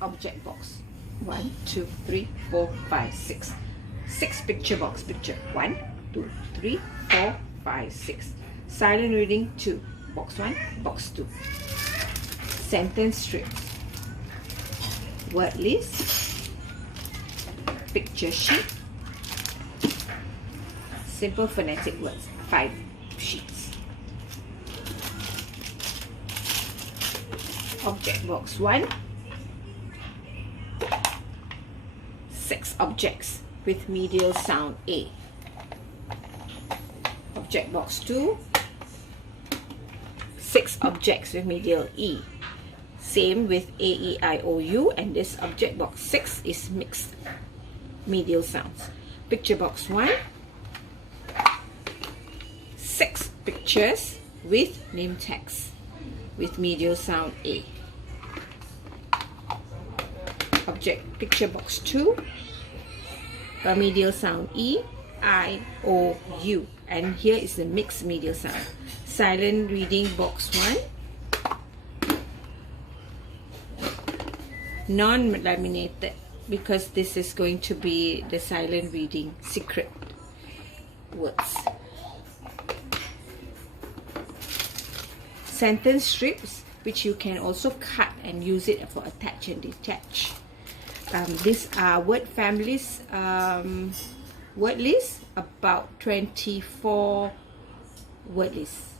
object box. 1, 2, 3, 4, 5, 6. 6 picture box. Picture 1, 2, 3, 4, 5, 6. Silent reading 2. Box 1, box 2. Sentence strips. Word list. Picture sheet. Simple phonetic words. 5 sheets. Object box 1. 6 objects with medial sound A. Object box 2. 6 objects with medial E. Same with A, E, I, O, U, and this object box 6 is mixed medial sounds. Picture box 1. 6 pictures with name text with medial sound A. Picture box 2, medial sound E, I, O, U, and here is the mixed medial sound. Silent reading box 1, non-laminated, because this is going to be the silent reading secret words. Sentence strips, which you can also cut and use it for attach and detach. These are word families, word lists, about 24 word lists.